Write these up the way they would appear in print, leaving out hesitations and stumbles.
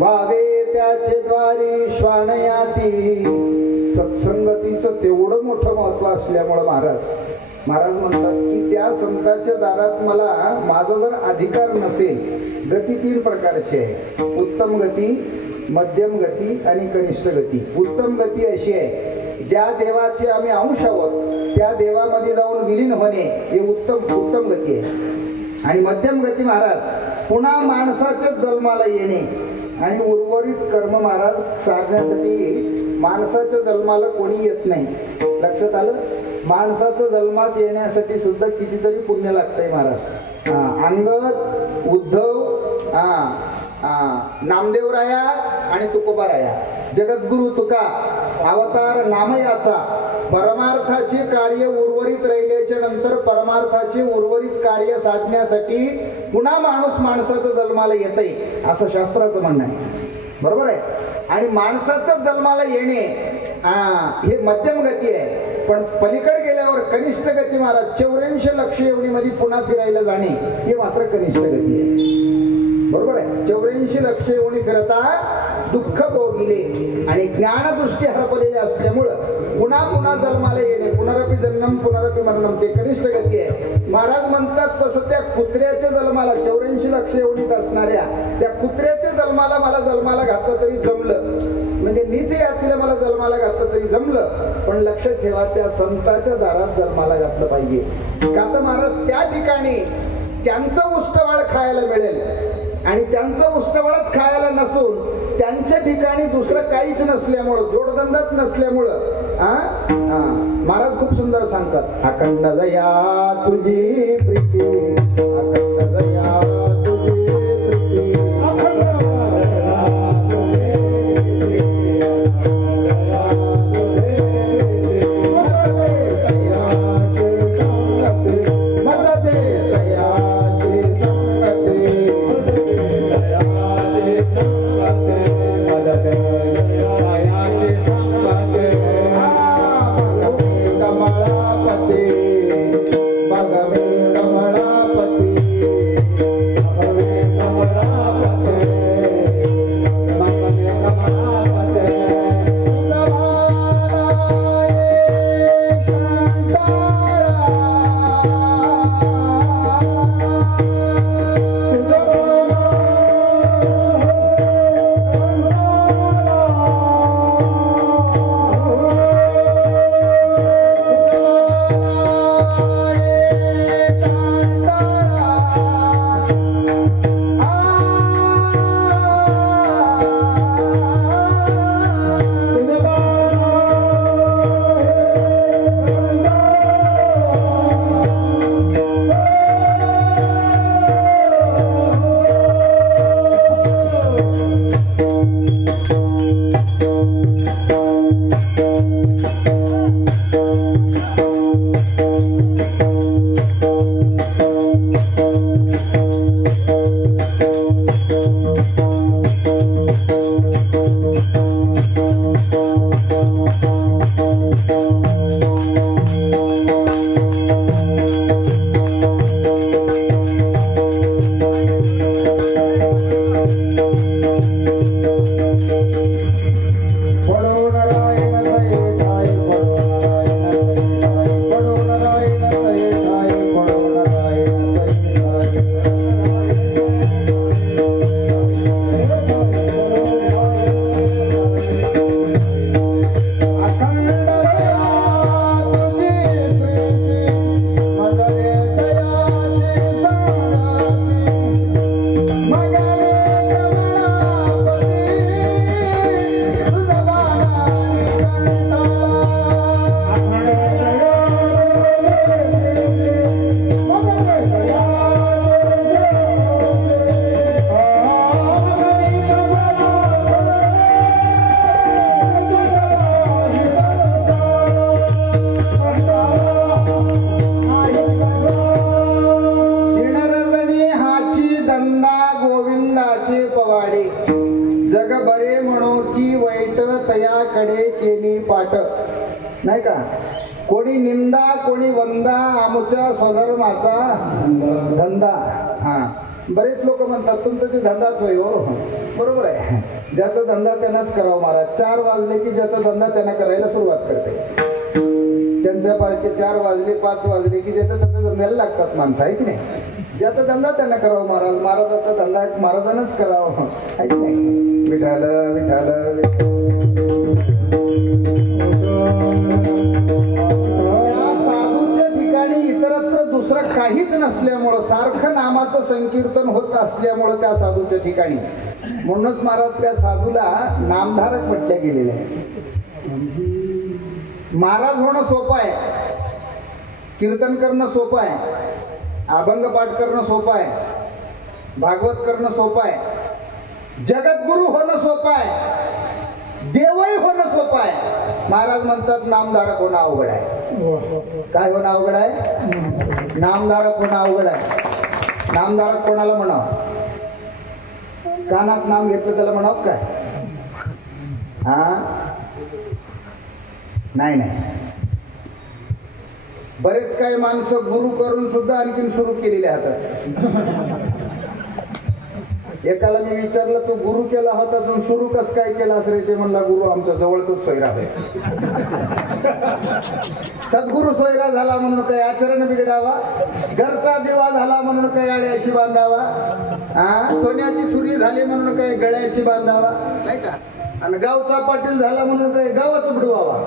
भावे त्याचे द्वारी श्वानयाती. सत्संगतीचं तेवढं मोठं महत्व असल्यामुळं महाराज म्हणतात की त्या संतांच्या दारात मला माझा जर अधिकार नसेल. गती 3 प्रकारची आहे, उत्तम गती, मध्यम गती आणि कनिष्ठ गती. उत्तम गती अशी आहे, ज्या देवाचे आम्ही अंश आहोत त्या देवामध्ये जाऊन विलीन होणे हे उत्तम गती आहे. आणि मध्यम गती महाराज पुन्हा माणसाच्या जन्माला येणे. आणि उर्वरित कर्म महाराज साधण्यासाठी माणसाच्या जन्माला कोणी येत नाही. लक्षात आलं? माणसाचं जन्मात येण्यासाठी सुद्धा कितीतरी पुण्य लागतंय महाराज. अंगद, उद्धव, नामदेवराया आणि तुकोबाराया, जगद्गुरु तुका अवतार नामयाचा. परमार्थाचे कार्य उर्वरित राहिल्याच्या नंतर परमार्थाचे उर्वरित कार्य साधण्यासाठी पुन्हा माणसाच्या जन्माला येतंय असं शास्त्राचं म्हणणं आहे. बरोबर आहे? आणि माणसाचं जन्माला येणे हे मध्यम गती आहे. पण पलीकडे गेल्यावर कनिष्ठ गती महाराज 84 लक्ष एवढीमध्ये पुन्हा फिरायला जाणे हे मात्र कनिष्ठ गती आहे. बरोबर आहे? 84 लक्ष एवढी फिरता दुःख भोगिले आणि ज्ञानदृष्टी हरपलेली असल्यामुळं पुन्हा जन्माला येणे, पुनरपि जन्म पुनरपि मरणम, ते कनिष्ठ गती आहे. महाराज म्हणतात तसं त्या कुत्र्याच्या जन्माला 84 लक्ष एवढीत असणाऱ्या त्या कुत्र्याच्या जन्माला मला जन्माला घातलं तरी जमलं, म्हणजे नीती यातीला मला जन्माला घातलं तरी जमलं. पण लक्षात ठेवा त्या संतांच्या दारात जन्माला घातलं पाहिजे. का तर महाराज त्या ठिकाणी त्यांचं उष्टवाळ खायला मिळेल आणि त्यांचं उष्टवाळच खायला नसून त्यांच्या ठिकाणी दुसरं काहीच नसल्यामुळं, जोडधंदाच नसल्यामुळं महाराज खूप सुंदर सांगतात, अखंड दया तुझी प्रीती, अखंड दया तुझी प्रीती, अखंड तयाकडे केली पाट, नाही का? कोणी निंदा कोणी वंदा, आमुच्या स्वधर्माचा धंदा. बरेच लोक म्हणतात तुमचं ते धंदाच होय हो. बरोबर आहे, ज्याचा धंदा त्यांनाच करावा महाराज. 4 वाजले की ज्याचा धंदा त्यांना करायला सुरुवात करते. त्यांच्या पारखे 4 वाजले 5 वाजले की ज्याचा त्याचा धंद्याला लागतात माणसं, आहे की नाही. ज्याचा धंदा त्यांना करावा महाराज. महाराजाचा धंदा महाराजांनाच करावा, आहे की नाही. विठाल विठाल साधूच्या ठिकाणी इतरत्र दुसरं काहीच नसल्यामुळं, सारखं नामाचं संकीर्तन होत असल्यामुळं त्या साधूच्या ठिकाणी, म्हणूनच महाराज त्या साधूला नामधारक म्हटले गेलेले आहे. महाराज होणं सोपं आहे, कीर्तन करणं सोपं आहे, अभंग पाठ करणं सोपं आहे, भागवत करणं सोपं आहे, जगद्गुरु होणं सोपं आहे, देवही होणं सोपं आहे. महाराज म्हणतात नामधारक होणं अवघड आहे. काय होणं अवघड आहे? नामधारक होणं अवघड आहे. नामधारक कोणाला म्हणावं? कानात नाम घेतलं त्याला म्हणावं काय? हा, नाही नाही. बरेच काही माणसं गुरु करून सुद्धा आणखीन सुरू केलेले हातात. एकाला मी विचारलं तू गुरु केला होता तर सुरू कस काय केला रे? ते म्हणला गुरु आमच्या जवळच सोयरा आहे. सद्गुरु सोयरा झाला म्हणून काही आचरण बिघडावा, घरचा दिवा झाला म्हणून काही आड्याशी बांधावा, सोन्याची सुरी झाली म्हणून काही गळ्याशी बांधावा, नाही का. आणि गावचा पाटील झाला म्हणून काही गावच बुडवावा.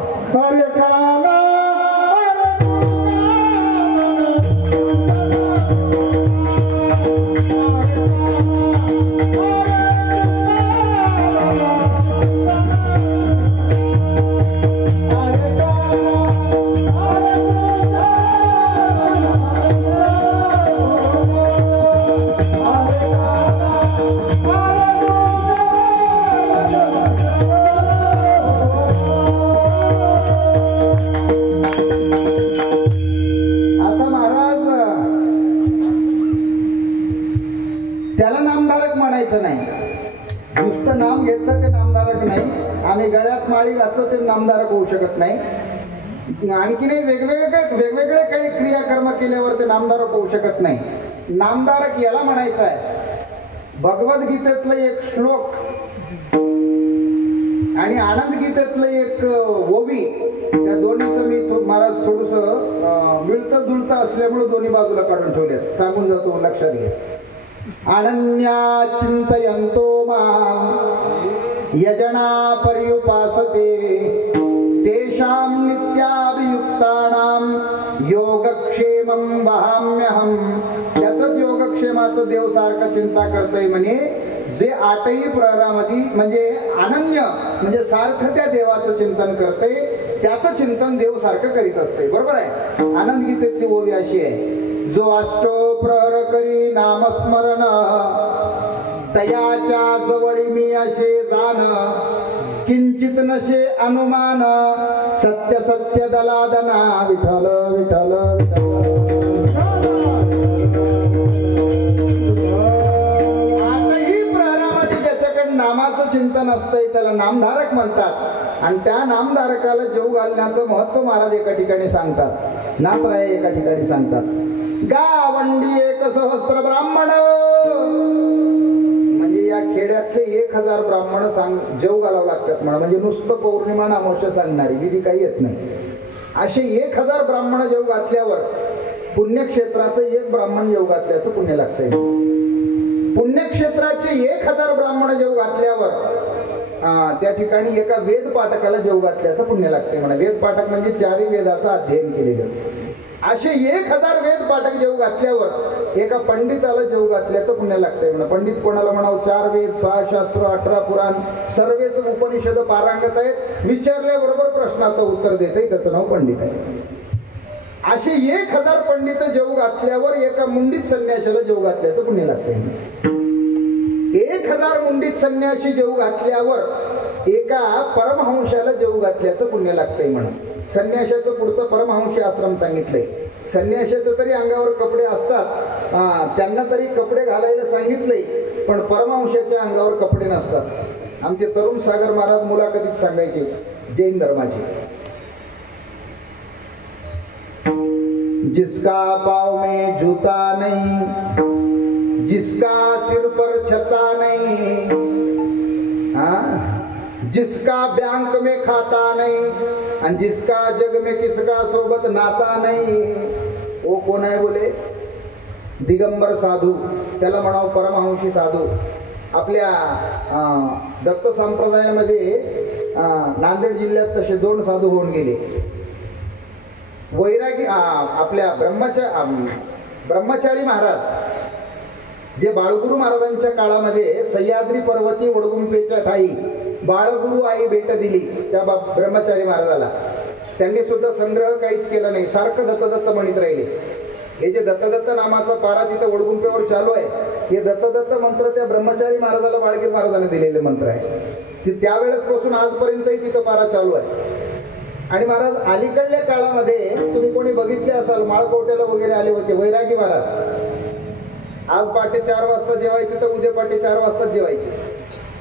नाही, नुसतं नाम घेतलं ते नामधारक नाही. आम्ही गळ्यात माळी घातलं ते नामधारक होऊ शकत नाही. आणखी नाही, वेगवेगळे काही क्रियाकर्म केल्यावर ते नामधारक होऊ शकत नाही. नामधारक याला म्हणायचं आहे, भगवद्गीतेतलं एक श्लोक आणि आनंद गीतेतलं एक ओवी, त्या दोन्हीचं मी महाराज थोडस मिळतं जुळतं असल्यामुळे दोन्ही बाजूला काढून ठेवल्यात, सांगून जातो, लक्षात घ्या. अनन्या चिंतयन्तो मां यजना पर्युपासते तेषां नित्याभियुक्तानां योगक्षेमं वहाम्यहं. त्याचंच योगक्षेमाचं देव सारखं चिंता करतय म्हणे, जे 8ही प्रहरामध्ये म्हणजे अनन्य म्हणजे सारखं त्या देवाचं चिंतन करते, त्याचं चिंतन देव सारखं करीत असते. बरोबर आहे. आनंद गीतेतली ओवी अशी आहे, जो अष्टो प्रहर करी नामस्मरण तयाच्या जवळी मी असे जाण किंचित नशे अनुमान सत्य सत्य दलादना विठ्ठल विठ्ठल आजही प्रहरामध्ये ज्याच्याकडे नामाचं चिंतन असतंय त्याला नामधारक म्हणतात. आणि त्या नामधारकाला जेव घालण्याचं महत्व महाराज एका ठिकाणी सांगतात, नाथराय एका ठिकाणी सांगतात. गावंडी 1 सहस्त्र ब्राह्मण, म्हणजे या खेड्यातले 1000 ब्राह्मण जेव घालावं लागतात म्हणा. म्हणजे नुसतं पौर्णिमा अमावस्या सांगणारी विधी काही येत नाही. असे 1000 ब्राह्मण जेव घातल्यावर पुण्यक्षेत्राचं 1 ब्राह्मण जेव घातल्याचं पुण्य लागतंय. पुण्यक्षेत्राचे 1000 ब्राह्मण जेव घातल्यावर त्या ठिकाणी एका वेद पाठकाला जेव घातल्याचं पुण्य लागतंय म्हणा. वेद पाठक म्हणजे 4ही वेदाचं अध्ययन केलेलं. असे 1000 वेद पाठक जेव घातल्यावर एका पंडिताला जेव घातल्याचं पुण्य लागतंय म्हणा. पंडित कोणाला म्हणावं? 4 वेद 6 शास्त्र 18 पुराण सर्वेच उपनिषद पारांगत आहेत, विचारल्याबरोबर प्रश्नाचं उत्तर देत आहे, त्याचं नाव पंडित आहे. असे 1000 पंडित जेव घातल्यावर एका मुंडीत संन्याशाला जेव घातल्याचं पुण्य लागतंय. 1000 मुंडीत संन्याशी जेव घातल्यावर एका परमहंशाला जेव घातल्याचं पुण्य लागतंय म्हणा. संन्याशाचं पुढचं परमहंशी आश्रम सांगितलंय. संन्याशाचं तरी अंगावर कपडे असतात, त्यांना तरी कपडे घालायला सांगितलंय, पण परमहंशाच्या अंगावर कपडे नसतात. आमचे तरुण सागर महाराज मुलाखतीत सांगायचे जैन धर्माचे, जिसका पाव में जूता नहीं जिसका सिर पर छता नहीं, जिसका बैंक में खाता नहीं आणि जिसका जग में किसका सोबत नाता नाही, वो कोण आहे बोले? दिगंबर साधू, त्याला म्हणावं परमहंसी साधू. आपल्या दत्त संप्रदायामध्ये नांदेड जिल्ह्यात तसे 2 साधू होऊन गेले. वैरागी आपल्या ब्रह्मचारी महाराज जे बाळगुरु महाराजांच्या काळामध्ये सह्याद्री पर्वती वडगुंपेच्या ठाई बाळगुरु आई भेट दिली त्या ब्रह्मचारी महाराजाला. त्यांनी सुद्धा संग्रह काहीच केला नाही, सारखं दत्त म्हणत राहिले. हे जे दत्त नामाचा पारा तिथं वडगुंपेवर चालू आहे, हे दत्त मंत्र त्या ब्रह्मचारी महाराजाला बाळगीर महाराजाने दिलेले मंत्र आहे. त्यावेळेस पासून आजपर्यंतही तिथं पारा चालू आहे. आणि महाराज अलीकडल्या काळामध्ये तुम्ही कोणी बघितले असाल, माळकोट्याला वगैरे आले होते वैरागी महाराज. आज पहाटे 4 वाजता जेवायचे तर उद्या पहाटे 4 वाजता जेवायचे.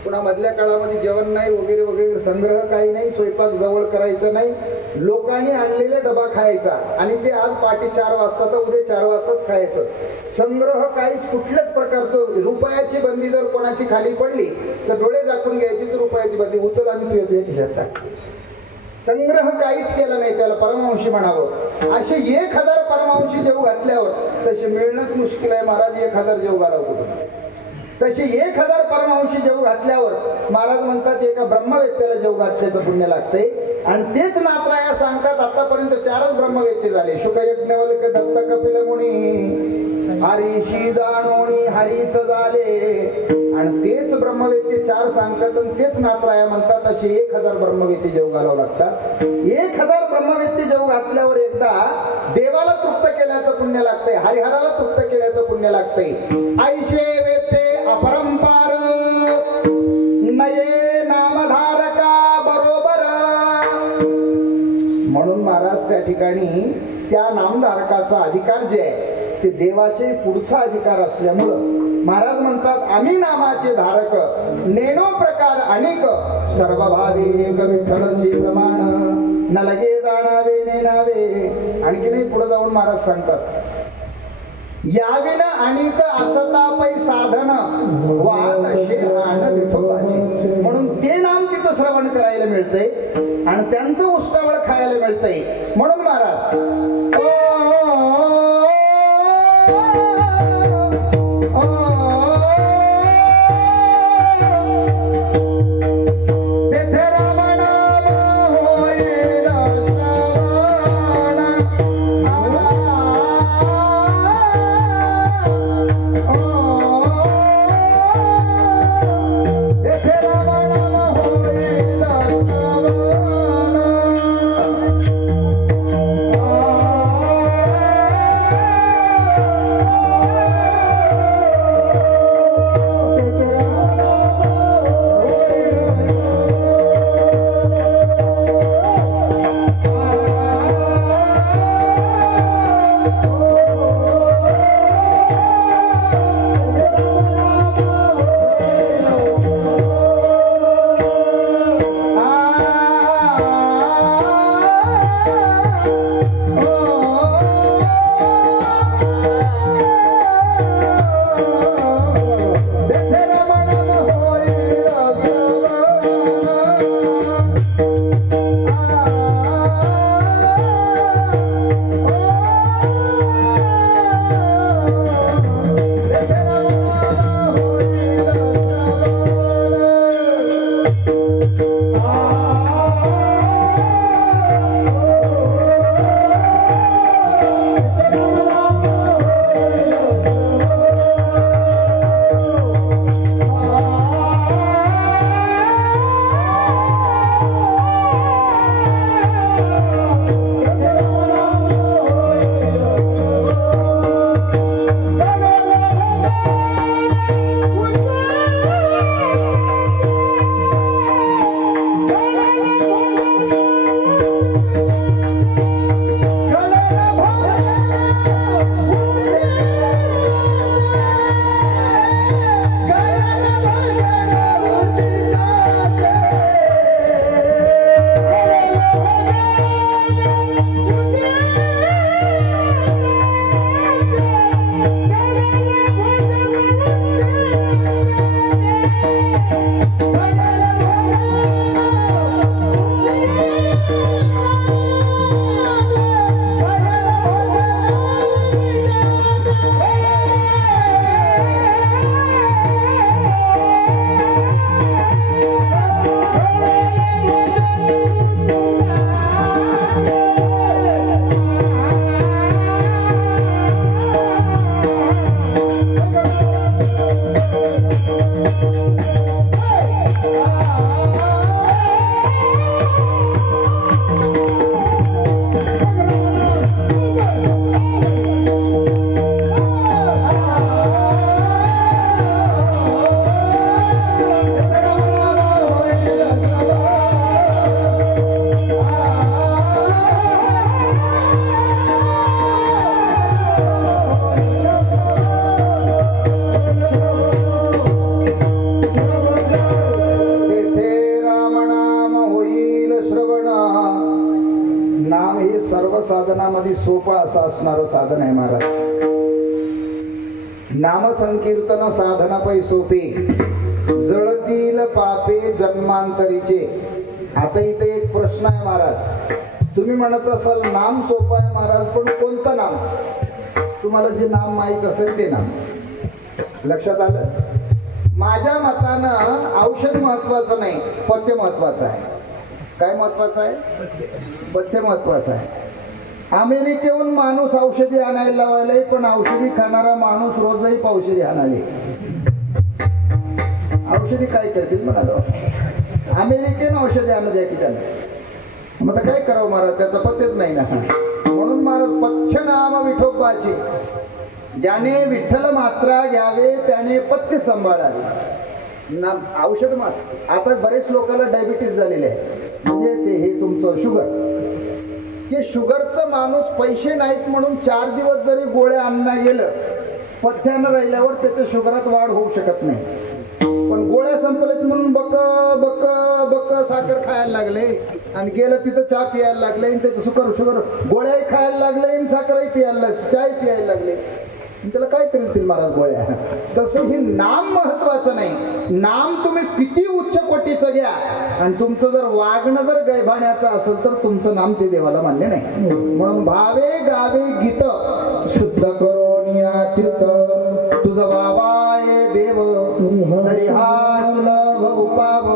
पुन्हा मधल्या काळामध्ये जेवण नाही वगैरे वगैरे, संग्रह काही नाही, स्वयंपाक जवळ करायचं नाही, लोकांनी आणलेले डबा खायचा आणि ते आज पहाटे 4 वाजता तर उद्या 4 वाजताच खायचं. संग्रह काहीच कुठल्याच प्रकारचं. रुपयाची बंदी जर कोणाची खाली पडली तर डोळे झाकून घ्यायची, तर रुपयाची बंदी उचल आणि तू येतो याची शक्यता. संग्रह काहीच केला नाही, त्याला परमहंसी म्हणावं. असे 1000 परमहंसी जेव घातल्यावर तसे मिळणंच मुश्किल आहे महाराज. 1000 जेव घालावं कुठून? तसे 1000 परमहंसी जेव घातल्यावर महाराज म्हणतात एका ब्रह्मवेत्याला जेव घातल्याचं पुण्य लागतंय. आणि तेच नात्राया सांगतात आतापर्यंत 4च ब्रह्मवेत्ते झाले. शुकयज्ञवल्क दत्त कपिल मुनी हरीशी जाणोणी हरीच झाले. आणि तेच ब्रह्मवेत्ते 4 सांगतात आणि तेच नात्राया म्हणतात. असे 1000 ब्रह्मवेत्ते जेव घालावं लागतात. 1000 ब्रह्मवेत्ते जेव घातल्यावर एकदा देवाला तृप्त केल्याचं पुण्य लागतंय, हरिहराला तृप्त केल्याचं पुण्य लागतंय. ऐशे वेत्ते अपरंपार नये नामधारका बरोबर. म्हणून महाराज त्या ठिकाणी त्या नामधारकाचा अधिकार जे आहे ते देवाचे पुढचा अधिकार असल्यामुळं महाराज म्हणतात आम्ही नामाचे धारक नेनो प्रकार अनेक सर्व भावे एक विठ्ठलचे प्रमाण न लगे जाणावे नेनावे. आणखी नाही पुढे जाऊन महाराज सांगतात याविन अनेक असता पै साधन वान शेण विठोबाचे. म्हणून ते नाम तिथं श्रवण करायला मिळतंय आणि त्यांचं उष्टावळ खायला मिळतंय. म्हणून महाराज साधनामध्ये सोपं असं असणारं साधन आहे महाराज. नामसंकीर्तन साधना पै सोपे, जळतील पापे जन्मांतरीचे. आता इथे एक प्रश्न आहे महाराज. तुम्ही म्हणत असाल नाम सोपं आहे महाराज, पण कोणतं नाम? तुम्हाला जे नाम माहीत असेल ते नाम. लक्षात आलं? माझ्या मतानं औषध महत्वाचं नाही, पथ्य महत्वाचं आहे. काय महत्वाचं आहे? पथ्य महत्वाचं आहे. अमेरिकेहून माणूस औषधी आणायला लावायला, पण औषधी खाणारा माणूस रोजही औषधी आणाले. औषधी काय करतील म्हणालो? अमेरिकेनं औषधी आणू द्या की त्यांना. मग काय करावं महाराज? त्याचा पथ्यच नाही ना. म्हणून महाराज पथ्य नाम विठोबाचे, ज्याने विठ्ठल मात्रा घ्यावे त्याने पथ्य सांभाळावे. ना औषध मात्र. आता बरेच लोकांना डायबिटीज झालेले आहे, म्हणजे ते हे तुमचं शुगर. ते शुगरचं माणूस पैसे नाहीत म्हणून 4 दिवस जरी गोळ्या आणणं गेलं, पथ्यानं राहिल्यावर त्याच्या शुगरात वाढ होऊ शकत नाही. पण गोळ्या संपल्यात म्हणून बक बक बक साखर खायला लागले, आणि गेलं तिथं चहा प्यायला लागले, आणि त्याचं शुगर गोळ्याही खायला लागले, आणि साखरही प्यायला, चाय प्यायला लागले. त्याला काय करतील महाराज गोळ्या? तसं हे नाम महत्वाचं नाही. नाम तुम्ही किती उच्च कोटीचं घ्या, आणि तुमचं जर वागणं जर गैभाण्याचं असेल तर तुमचं नाम ते देवाला मान्य नाही. म्हणून भावे गावे गीत शुद्ध करोनिया चित्त, तुझं बाबाय देव तरी हा सुलभ उपाव.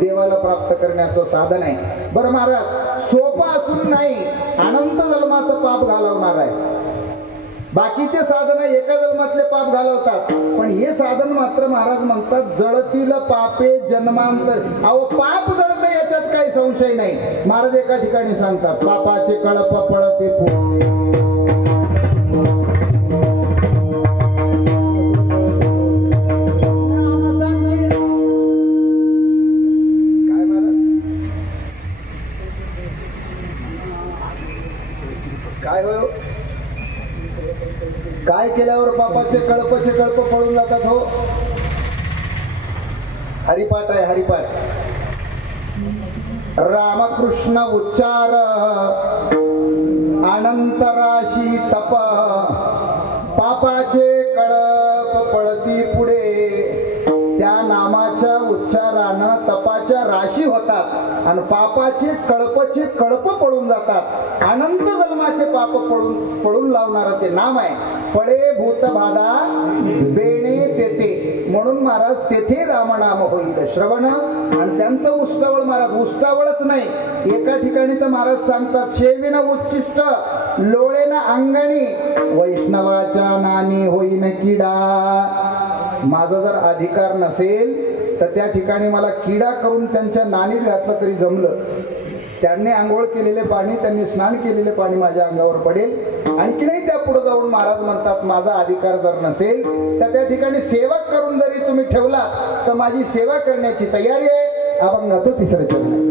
देवाला प्राप्त करण्याचं साधन आहे. बरं महाराज, सोपं असून नाही, अनंत जन्माचं पाप घालवणार आहे. बाकीचे साधन एका जन्मातले पाप घालवतात, पण हे साधन मात्र महाराज म्हणतात जळतील पापे जन्मांतर. अहो पाप जळतं याच्यात काही संशय नाही. महाराज एका ठिकाणी सांगतात पापाचे कळप पळते पोटे. काय महाराज? काय होय? काय केल्यावर पापाचे कळपचे कळप पळून जातात हो? हरिपाठ आहे, हरिपाठ. रामकृष्ण उच्चार अनंत राशी तप, पापाचे कळप पळती पुढे. त्या नामाच्या उच्चारानं तपाच्या राशी होतात, आणि पापाचे कळपचे कळप पळून जातात. अनंत जन्माचे पाप पळून लावणार ते नाम आहे. पळे भूत बाधा बेणे तेथे. म्हणून महाराज तेथे रामनाम होईल श्रवण. आणि त्यांचं उष्टावळ महाराज, उष्टावळच नाही, एका ठिकाणी तर महाराज सांगतात शेविन उच्चिष्ट लोळेन अंगणी, वैष्णवाच्या नानी होईन किडा. माझा जर अधिकार नसेल तर त्या ठिकाणी मला किडा करून त्यांच्या नानीत घातलं तरी जमलं. त्यांनी आंघोळ केलेले पाणी, त्यांनी स्नान केलेले पाणी माझ्या अंगावर पडेल. आणखी नाही त्या पुढे जाऊन महाराज म्हणतात माझा अधिकार जर नसेल तर त्या ठिकाणी सेवक करून जरी तुम्ही ठेवला तर माझी सेवा करण्याची तयारी आहे. अभंगाचं तिसरं चरण.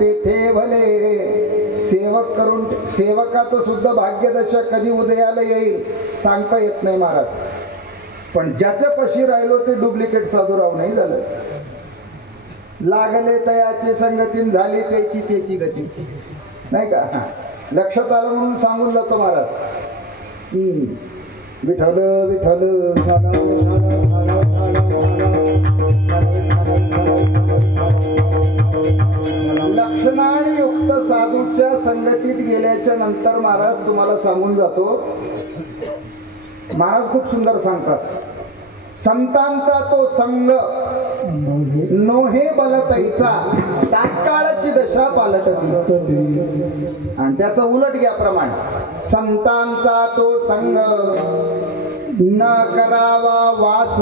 तेथे भले. सेवक करून सेवकाचं सुद्धा भाग्यदशा कधी उदयाला येईल सांगता येत नाही महाराज. पण ज्याच्या पशी राहिलो ते डुप्लिकेट साधूराव नाही झालं. लागले तयाची संगतीन झाली त्याची गती, नाही का? लक्षात आलं म्हणून सांगून जातो महाराज. विठ्ठल विठ्ठल लक्षणायुक्त साधूच्या संगतीत गेल्याच्या नंतर महाराज तुम्हाला सांगून जातो. महाराज खूप सुंदर सांगतात, संतांचा तो संग नोहे बलतैचा तात्काळची दशा पालटती. आणि त्याचं उलट घ्या प्रमाण, संतांचा तो संग न करावा वास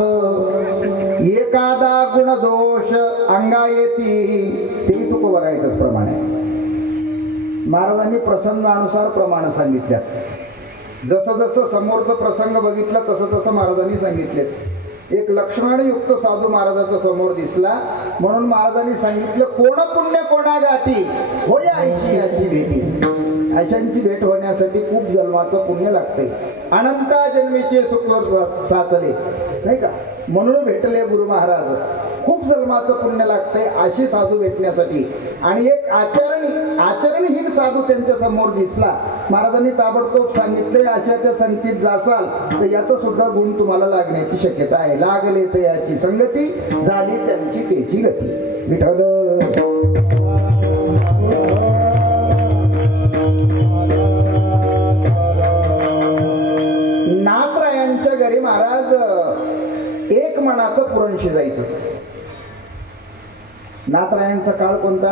एखादा गुण दोष अंगा येती. ते तुक बघायचंच प्रमाण आहे. महाराजांनी प्रसंगानुसार प्रमाण सांगितल्यात. जसं जसं समोरचं प्रसंग बघितला तसं तसं महाराजांनी सांगितले. एक लक्षणयुक्त साधू महाराजाचा समोर दिसला म्हणून महाराजांनी सांगितलं, कोण पुण्य कोणा गाठी होय आईची याची भेटी. अशांची भेट होण्यासाठी खूप जन्माचं पुण्य लागते. अनंता जन्मीचे सुख साचले, नाही का? म्हणून भेटले गुरु महाराज. खूप जन्माचं पुण्य लागते अशी साधू भेटण्यासाठी. आणि एक आचरणहीन साधू त्यांच्या समोर दिसला. महाराजांनी ताबडतोब सांगितले, अशाच्या संगतीत जासाल तर याचा सुद्धा गुण तुम्हाला लागण्याची शक्यता आहे. लागले तर याची संगती, झाली त्यांची त्याची गती. विठ्ठल नाथरायांच्या घरी महाराज एक मनाचं पुरण शिजायचं. नाथरायांचा काळ कोणता?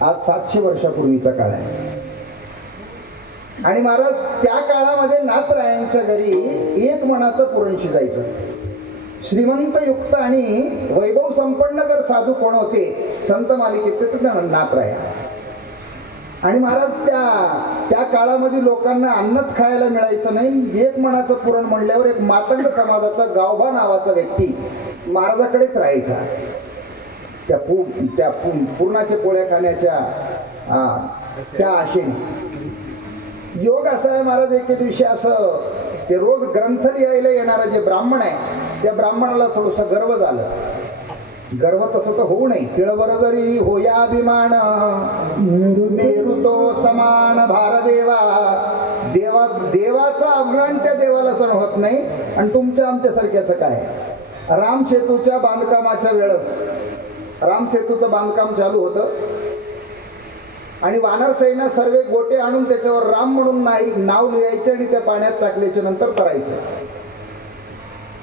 आज 700 वर्षापूर्वीचा काळ आहे. आणि महाराज त्या काळामध्ये नाथरायांच्या घरी एक मनाचं पुरण शिजायचं. श्रीमंत युक्त आणि वैभव संपन्न जर साधू कोण होते संत मालिकेत ते नाथराय. आणि महाराज त्या काळामध्ये लोकांना अन्नच खायला मिळायचं नाही. एक मनाचं पुरण म्हणल्यावर एक मातंग समाजाचा गावभा नावाचा व्यक्ती महाराजाकडेच राहायचा. त्या पूर्णाच्या पोळ्या खाण्याच्या त्या आशेने. योग असा आहे महाराज, एके दिवशी असं ते रोज ग्रंथ लिहायला येणारा जे ब्राह्मण आहे त्या ब्राह्मणाला थोडस गर्व झालं. गर्व तसं तर होऊ नये. तिळवर जरी होया अभिमान मेरू तो समान भारदेवा. देवाचा अभिमान त्या देवाला सण होत नाही. आणि तुमच्या आमच्यासारख्याचं काय? राम सेतूच्या बांधकामाच्या वेळेस राम सेतूचं बांधकाम चालू होतं आणि वानर सैन्य सर्व गोटे आणून त्याच्यावर राम म्हणून नाव लिहायचे आणि त्या पाण्यात टाकल्याच्या नंतर करायचं.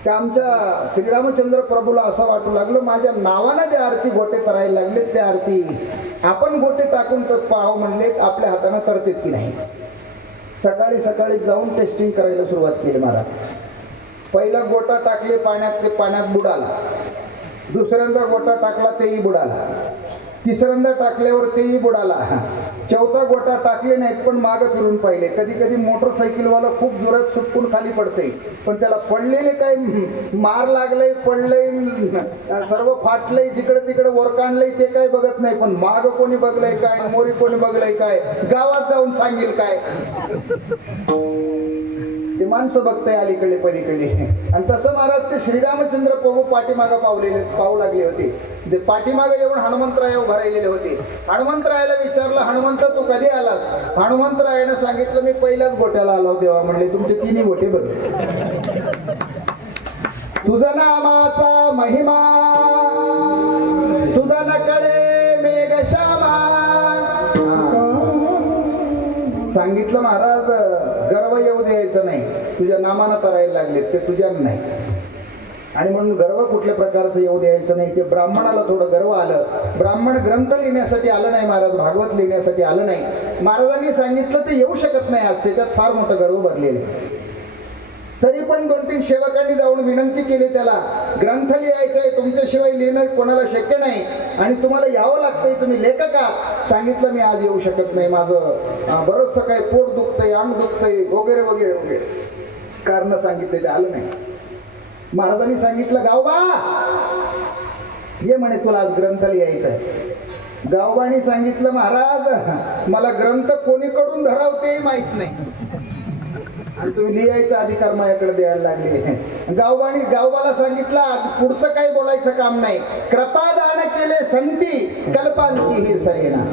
त्या आमच्या श्रीरामचंद्र प्रभूला असं वाटू लागलं, माझ्या नावानं ज्या आरती गोटे करायला लागले त्या आरती आपण गोटे टाकून तर पाहावं म्हणले, आपल्या हाताने करतेत की नाही. सकाळी सकाळी जाऊन टेस्टिंग करायला सुरुवात केली महाराज. पहिला गोटा टाकले पाण्यात, ते पाण्यात बुडाला. दुसऱ्यांदा गोटा टाकला तेही बुडाला. तिसऱ्यांदा टाकल्यावर तेही बुडाला. चौथा गोटा टाकले नाहीत पण मागं फिरून पाहिले. कधी कधी मोटरसायकलवाला खूप जोरात सुटकून खाली पडते पण त्याला पडलेले काय मार लागले, पडले, सर्व फाटले, जिकडे तिकडे ओरकांडले ते काय बघत नाही. पण माग कोणी बघलंय काय, मोरी कोणी बघलंय काय, गावात जाऊन सांगेल काय, ते माणसं बघताय अलीकडे पलीकडे. आणि तसं महाराज ते श्रीरामचंद्र प्रभू पाठीमागं पाहू लागले होते. ते पाठीमागे येऊन हनुमंतराय उभा राहिलेले होते. हनुमंतरायाला विचारलं, हनुमंत तू कधी आलास? हनुमंतरायानं सांगितलं, मी पहिल्याच गोट्याला आलो देवा. म्हणले तुमचे तिन्ही गोटे बघ. तुझा नामाचा महिमा तुझा नकळे मेघश्यामा. सांगितलं महाराज, गर्व येऊ द्यायचं नाही. तुझ्या नामानं करायला लागले ते तुझ्या नाही. आणि म्हणून गर्व कुठल्या प्रकारचं येऊ द्यायचं नाही. ते ब्राह्मणाला थोडं गर्व आलं. ब्राह्मण ग्रंथ लिहिण्यासाठी आलं नाही महाराज, भागवत लिहिण्यासाठी आलं नाही. महाराजांनी सांगितलं ते येऊ शकत नाही. आज त्याच्यात फार मोठं गर्व भरलेलं. तरी पण 2-3 सेवकांनी जाऊन विनंती केली त्याला, ग्रंथ लिहायचंय, तुमच्याशिवाय लिहिणं कोणाला शक्य नाही आणि तुम्हाला यावं लागतंय, तुम्ही लेखक आहात. सांगितलं मी आज येऊ शकत नाही, माझं बरंचसं काय पोट दुखतंय, अंग दुखतंय वगैरे वगैरे वगैरे कारण सांगितले. ते आलं नाही. महाराजांनी सांगितलं, गावबा ये म्हणे, तुला आज ग्रंथ लिहायचा आहे. गावबाणी सांगितलं, महाराज मला ग्रंथ कोणीकडून धरावते माहित नाही आणि तुम्ही लिहायचा अधिकार माझ्याकडे द्यायला लागले. गावबाला सांगितलं पुढचं काही बोलायचं काम नाही. कृपादान केले संती कल्पांती ही सरेना,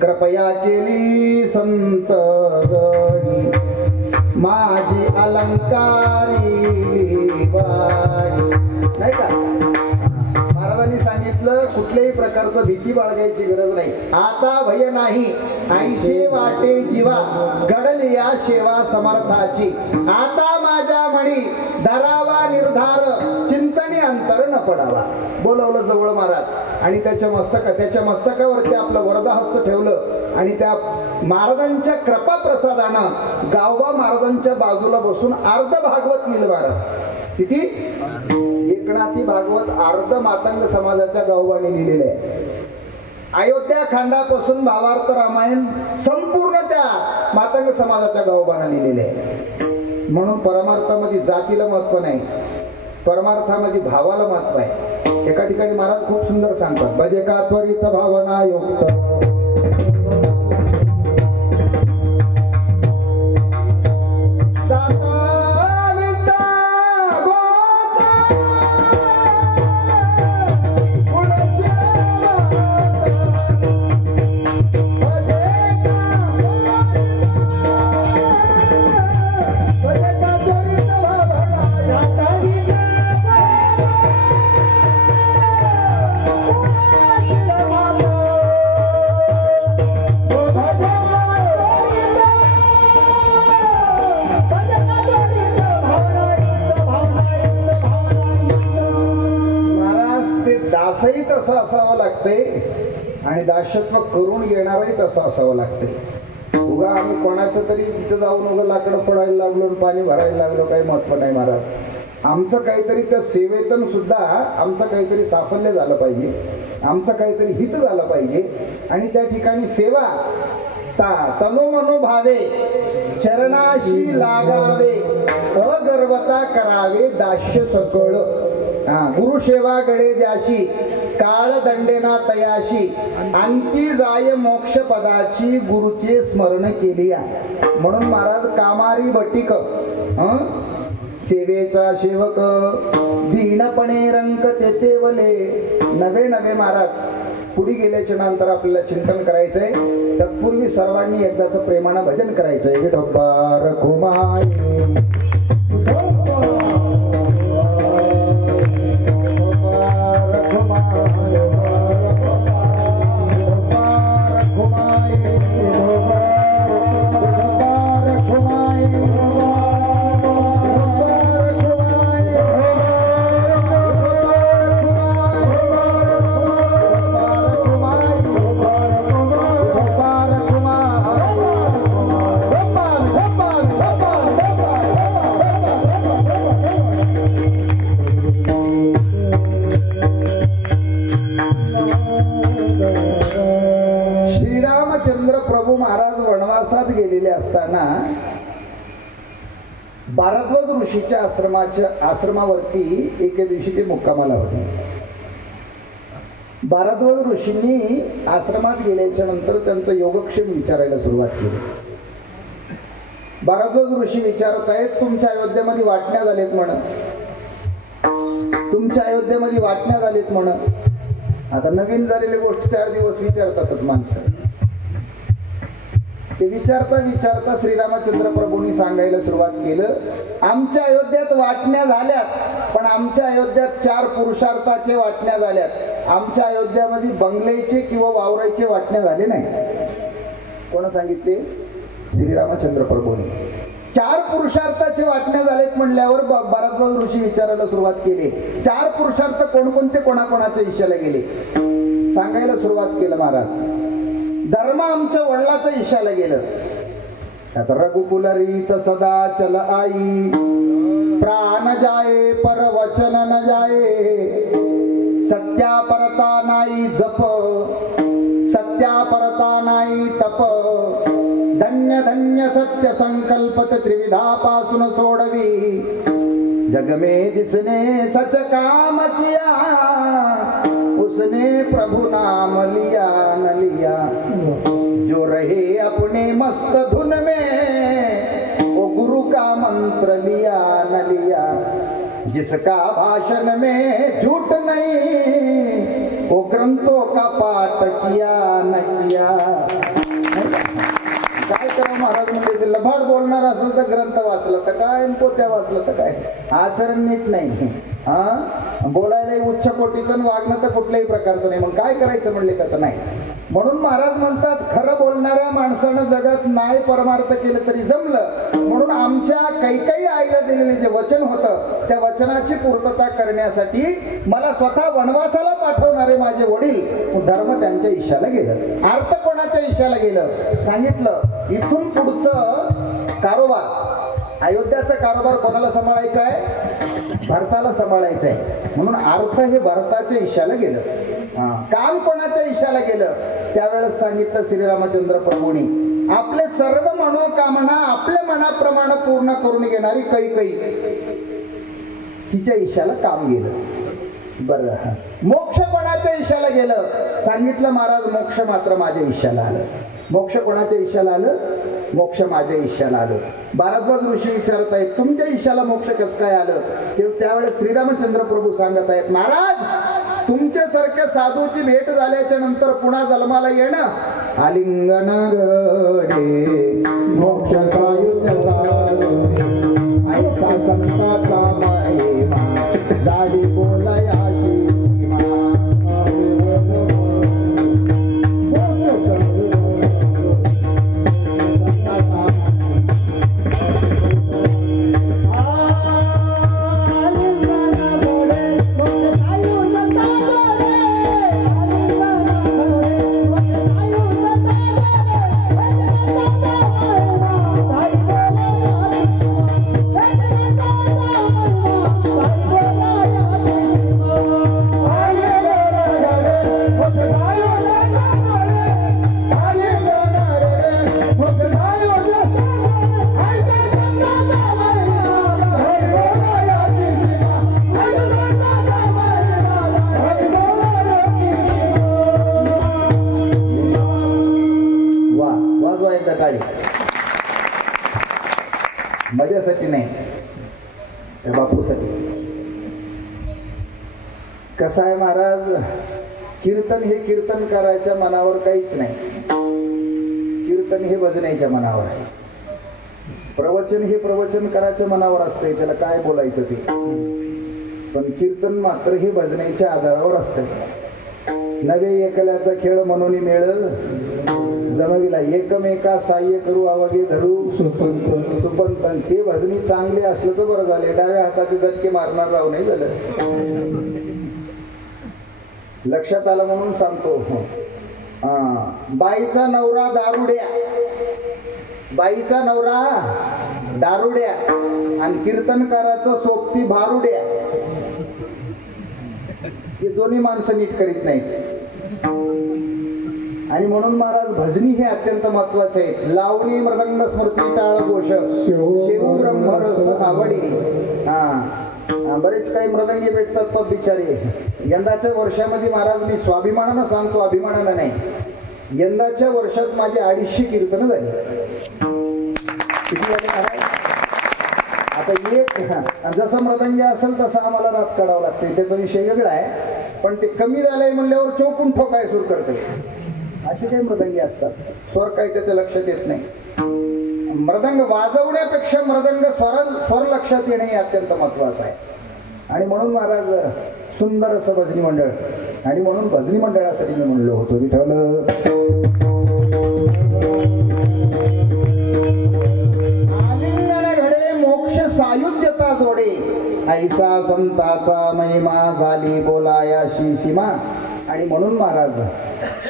कृपया केली संत गणी माझी अलंकारी वाणी. नाही का महाराजांनी सांगितलं, कुठल्याही प्रकारचं भीती बाळगायची गरज नाही. आता भय नाही ऐशे वाटे जीवा घडली या सेवा समर्थाची. आता माझ्या म्हणी धरावा निर्धार चिंतनी अंतर न पडावा. बोलवलं जवळ महाराज आणि त्याच्या मस्तकावरती आपलं वरदहस्त ठेवलं आणि त्या महाराजांच्या कृपा प्रसादानं गावबा महाराजांच्या बाजूला बसून अर्ध भागवत लिहिलं महाराज. किती? एकनाथी भागवत अर्ध मातंग समाजाच्या गावबाने लिहिलेले आहे. अयोध्या खंडापासून भावार्थ रामायण संपूर्ण त्या मातंग समाजाच्या गावबाने लिहिलेले आहे. म्हणून परमार्थामध्ये जातीला महत्व नाही, परमार्थामध्ये भावाला महत्व आहे. एका ठिकाणी महाराज खूप सुंदर सांगतात, भजे का त्वरित भावना युक्त तसं असावं लागते आणि दासत्व करून घेणारही तसं असावं लागते. उगा आम्ही कोणाचं तरी तिथं जाऊन उगा लाकडं पडायला लागलो, पाणी भरायला लागलो, काही महत्व नाही महाराज. आमचं काहीतरी त्या सेवेतून सुद्धा आमचं काहीतरी साफल्य झालं पाहिजे, आमचं काहीतरी हित झालं पाहिजे. आणि त्या ठिकाणी सेवा तनोमनो भावे चरणाशी लागावे अगर्वता करावे दास्य सकळ. गुरुसेवा गडे द्याशी काळ दंडेना तयाशी अंती जाय मोक्ष पदाची गुरुचे स्मरण केली. म्हणून महाराज कामारी बटिक सेवेचा सेवक दीनपणे रंक तेथे वले. नवे नवे महाराज पुढे गेल्याच्या नंतर आपल्याला चिंतन करायचंय. तत्पूर्वी सर्वांनी एकदाच प्रेमानं भजन करायचंय. विठोबा रखुमाई भारद्वाज ऋषीच्या आश्रमावरती एके दिवशी ते मुक्कामाला होते. भारद्वाज ऋषींनी आश्रमात गेल्याच्या नंतर त्यांचं योगक्षेम विचारायला सुरुवात केली. भारद्वाज ऋषी विचारत आहेत, तुमच्या अयोध्येमध्ये वाटण्या झालेत म्हण, तुमच्या अयोध्येमध्ये वाटण्या झालेत म्हण. आता नवीन झालेली गोष्ट 4 दिवस विचारतातच माणसं. ते विचारता विचारता श्रीरामचंद्र प्रभूंनी सांगायला सुरुवात केलं, आमच्या अयोध्यात वाटण्या झाल्यात, पण आमच्या अयोध्यात 4 पुरुषार्थाचे वाटण्या झाल्यात. आमच्या अयोध्यामध्ये बंगल्याचे किंवा वावराचे वाटण्या झाले नाही. कोण सांगितले? श्रीरामचंद्र प्रभूंनी. 4 पुरुषार्थाचे वाटण्या झालेत म्हणल्यावर भारद्वाज ऋषी विचारायला सुरुवात केली, 4 पुरुषार्थ कोणकोणते, कोणाकोणाच्या ईशाला गेले सांगायला सुरुवात केलं महाराज. धर्म आमच्या वडिलाचं ईशाला गेलं. आता रघुकुल रीत सदा चल आई, प्राण जाये पर वचन न जाये, सत्या परता नाही जप, सत्या परता नाही तप, धन्य धन्य सत्य संकल्पत त्रिविधापासून सोडवी, जग में जिसने सच काम किया उसने प्रभु नाम लिया न लिया, जो रहे अपने मस्त धुन में, वो गुरु का मंत्र लिया न लिया, जिसका भाषण में झूठ नहीं, वो ग्रंथों का पाठ किया न किया. काय करा महाराज म्हणजे लबाड बोलणार असेल तर ग्रंथ वाचलं तर काय, पोत्या वाचलं तर काय, आचरण नीट नाही. हा बोलायला उच्च कोटीचं वागणं तर कुठल्याही प्रकारचं नाही, मग काय करायचं म्हणले तसं नाही. म्हणून महाराज म्हणतात खरं बोलणाऱ्या माणसानं जगात नाही परमार्थ केलं तरी जमलं. म्हणून आमच्या काही आईला दिलेले जे वचन होतं त्या वचनाची पूर्तता करण्यासाठी मला स्वतः वनवासाला पाठवणारे माझे वडील धर्म त्यांच्या इशाला गेलं. अर्थ कोणाच्या इशाला गेलं सांगितलं. इथून पुढचं कारोबार, अयोध्याचा कारोबार कोणाला सांभाळायचा आहे? भरताला सांभाळायचं आहे. म्हणून अर्थ हे भरताच्या इशाला गेलं. काम कोणाच्या इशाला गेलं? त्यावेळेस सांगितलं श्रीरामचंद्र प्रभूंनी आपले सर्व मनोकामना आपल्या मनाप्रमाणे पूर्ण करून घेणारी कैकई, तिच्या इशाला काम गेलं. बरं, मोक्ष कोणाच्या इशाला गेलं? सांगितलं महाराज मोक्ष मात्र माझ्या इशाला आलं. मोक्ष कोणाच्या इशाला आलं? मोक्ष माझ्या इशाला आलं. भारद्वाज ऋषी विचारत आहेत तुमच्या इशाला मोक्ष कसं काय आलं? त्यावेळेस श्रीरामचंद्र प्रभू सांगत आहेत महाराज तुमच्यासारख्या साधूची भेट झाल्याच्या नंतर पुन्हा जन्माला येणं आलिंगन घडे मोक्ष सायुज्याचा ऐसा संताचा महिमा झाली बोलायाशी मजासाठी नाही, बापूसाठी. कसं आहे महाराज, कीर्तन हे कीर्तन करायच्या मनावर काहीच नाही. कीर्तन हे भजनाच्या मनावर आहे. प्रवचन हे प्रवचन करायच्या मनावर असतंय, त्याला काय बोलायचं ते. पण कीर्तन मात्र हे भजनाच्या आधारावर असतं. नवे एकल्याचा खेळ म्हणून मेळ जमविला, एकमेका साह्य करू आवगे धरू सुपंत. ते भजनी चांगले असलं तर बरं झाले, डाव्या हाताचे झटके मारणार राव नाही झालं. लक्षात आलं म्हणून सांगतो. बाईचा नवरा दारुड्या, बाईचा नवरा दारुड्या आणि कीर्तनकाराचं सोबती भारुड्या, हे दोन्ही माणसं नीट करीत नाहीत. आणि म्हणून महाराज भजनी हे अत्यंत महत्वाचे आहे. लावणी मृदंग स्मृती टाळ घोष शिव ब्रह्मरस आवडी. बरेच काही मृदंगी भेटतात पण बिचारे. यंदाच्या वर्षामध्ये महाराज मी स्वाभिमानानं सांगतो, अभिमानानं नाही, यंदाच्या वर्षात माझे 250 कीर्तन झाली. किती झाले महाराज? आता एक जसं मृदंगी असेल तसं आम्हाला रात काढावं लागते, त्याचा विषय वेगळा आहे. पण ते कमी झालंय म्हणल्यावर चौकून ठोकाय सुरू करते. असे काही मृदंगी असतात, स्वर काही त्याच्या लक्षात येत नाही. मृदंग वाजवण्यापेक्षा मृदंग स्वर लक्षात येणे हे अत्यंत महत्वाचं आहे. आणि म्हणून महाराज सुंदर असं भजनी मंडळ, आणि म्हणून भजनी मंडळासाठी मी म्हणलो होतो विठ्ठल आलिंगन घडे मोक्ष सायुज्यता जोडे, ऐसा संताचा महिमा झाली बोलायाशी सीमा. आणि म्हणून महाराज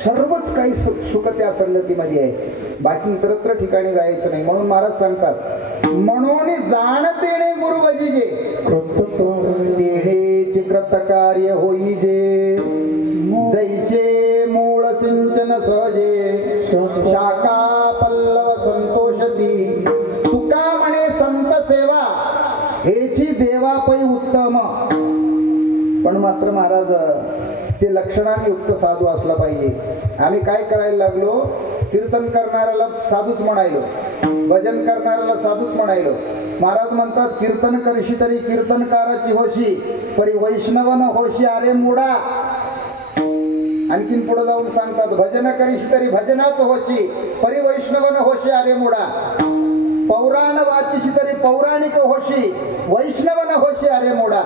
सर्वच काही सुख त्या संगतीमध्ये आहे, बाकी इतरत्र ठिकाणी जायचं नाही. म्हणून महाराज सांगतात म्हणून जाणतेने गुरु वजिजे तेढेचे कृतकार्य होईजे, जैसे मूळ सिंचन सहजे शाखा पल्लव संतोषती, तुका म्हणे संत सेवा हेची देवापै उत्तम. पण मात्र महाराज ते लक्षणाने युक्त साधू असला पाहिजे. आम्ही काय करायला लागलो, कीर्तन करणाऱ्याला साधूच म्हणायलो, भजन करणाऱ्याला साधूच म्हणायलो. महाराज म्हणतात कीर्तन करशी तरी कीर्तनकाराची होशी, परी वैष्णवन होशी अरे मुडा. आणखीन पुढे जाऊन सांगतात भजन करीशी तरी भजनाच होशी, परी वैष्णवन होशी अरे मुडा. पौराण वाचिशी तरी पौराणिक होशी, वैष्णवन होशी अरे मुडा.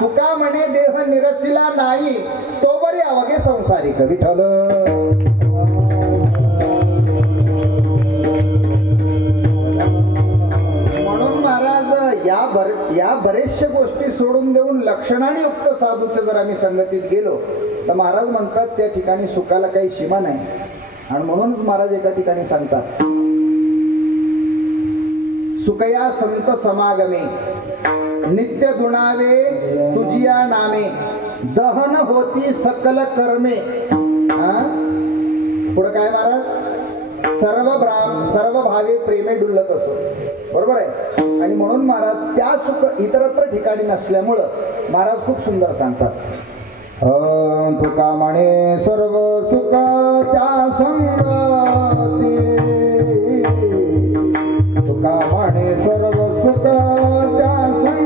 तुका म्हणे देह निरसिला नाही, तो बरे अवघे संसारिक विठ्ठल. म्हणून महाराज या बरेचशा गोष्टी सोडून देऊन लक्षणाने युक्त साधूचे जर आम्ही संगतीत गेलो तर महाराज म्हणतात त्या ठिकाणी सुखाला काही सीमा नाही. आणि म्हणूनच महाराज एका ठिकाणी सांगतात सुखया संत समागमे नित्य गुणावे तुझिया नामे, दहन होती सकल कर्मे. पुढे काय महाराज, सर्व भावे प्रेमे डुलत असो. बरोबर आहे. आणि म्हणून महाराज त्या सुख इतरत्र ठिकाणी नसल्यामुळं महाराज खूप सुंदर सांगतात, तुका म्हणे सर्व सुख त्या संगती, तुका म्हणे सर्व सुख त्या संगती,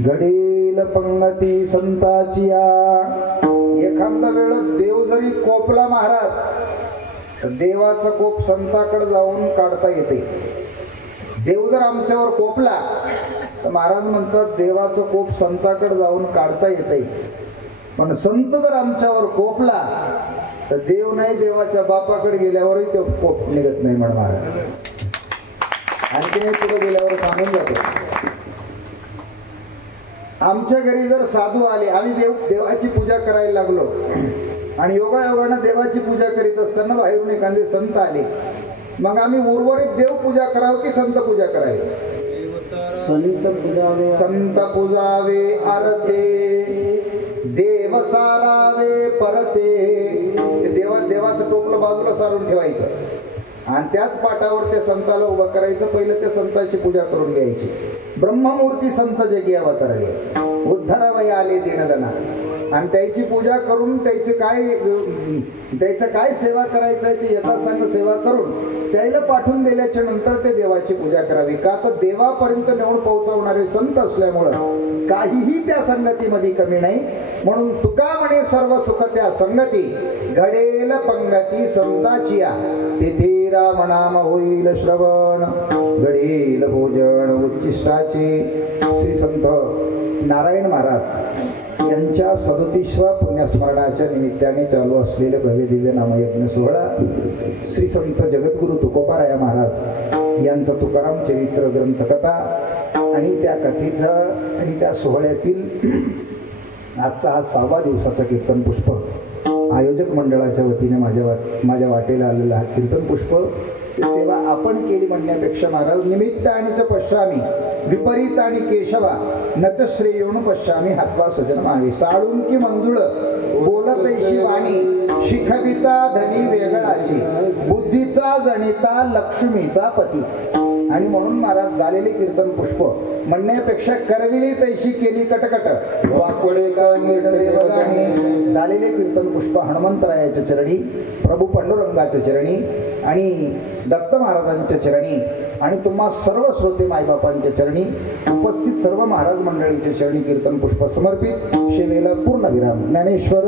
घडील पंगती संताची एखादा वेळ देव जरी कोपला महाराज तर देवाचा कोप संताकडे जाऊन काढता येते. देव जर आमच्यावर कोपला तर महाराज म्हणतात देवाचा कोप संताकडे जाऊन काढता येते. पण संत जर आमच्यावर कोपला तर देव नाही देवाच्या बापाकडे गेल्यावरही तो कोप निघत नाही म्हण महाराज. आणखी पुढे गेल्यावर सांगून जातो. आमच्या घरी जर साधू आले, आम्ही देवाची पूजा करायला लागलो आणि योगायोगानं देवाची पूजा करीत असताना बाहेरून एखादे संत आले, मग आम्ही उर्वरित देव पूजा करावं की संत पूजा करावी? संत पूजावे आरते देव सारावे परते. देवाचं टोपलं बाजूला सारून ठेवायचं आणि त्याच पाटावर त्या संताला उभं करायचं. पहिलं त्या संताची पूजा करून घ्यायची. ब्रह्ममूर्ती संत जगी अवतरले उद्धरावय आले दीनदना. आणि त्याची पूजा करून त्याचं काय सेवा करायचं आहे ते यथासांग सेवा करून त्याला पाठवून दिल्याच्या नंतर ते देवाची पूजा करावी. का तर देवापर्यंत नेऊन पोहोचवणारे संत असल्यामुळं काहीही त्या संगतीमध्ये कमी नाही. म्हणून तुका म्हणे सर्व सुख त्या संगती घडेल पंगती संताची तिथे राम नाम होईल श्रवण घडेल भोजन उच्चिष्टाचे. श्री संत नारायण महाराज यांच्या 37व्या पुण्यस्मरणाच्या निमित्ताने चालू असलेले भव्य दिव्य नामयज्ञ सोहळा श्री संत जगद्गुरु तुकोबाराया महाराज यांचा तुकाराम चरित्र ग्रंथकथा आणि त्या कथेचं आणि त्या सोहळ्यातील आजचा हा 6वा दिवसाचा कीर्तन पुष्प आयोजक मंडळाच्या वतीने माझ्या वाटेला आलेला हा कीर्तन पुष्प सेवा आपण केली म्हणण्यापेक्षा महाराज निमित्त आणि च पश्यामी विपरीत आणि केशवा नच श्रेयोन पश्यामी हातवा सजन मावे. साळून की मंजुळ बोलत ऐशी वाणी शिखविता धनी वेगळाची बुद्धीचा जणिता लक्ष्मीचा पती. आणि म्हणून महाराज झालेले कीर्तन पुष्प म्हणण्यापेक्षा करविली तैशी केली कटकट वाकोळे का नीट देवगाणी. झालेले कीर्तन पुष्प हनुमंतरायाच्या चरणी प्रभू पांडुरंगाच्या चरणी आणि दत्त महाराजांच्या चरणी आणि तुम्हा सर्व श्रोते मायबापांच्या चरणी उपस्थित सर्व महाराज मंडळींच्या चरणी कीर्तन पुष्प समर्पित. सेवेला पूर्ण विराम. ज्ञानेश्वर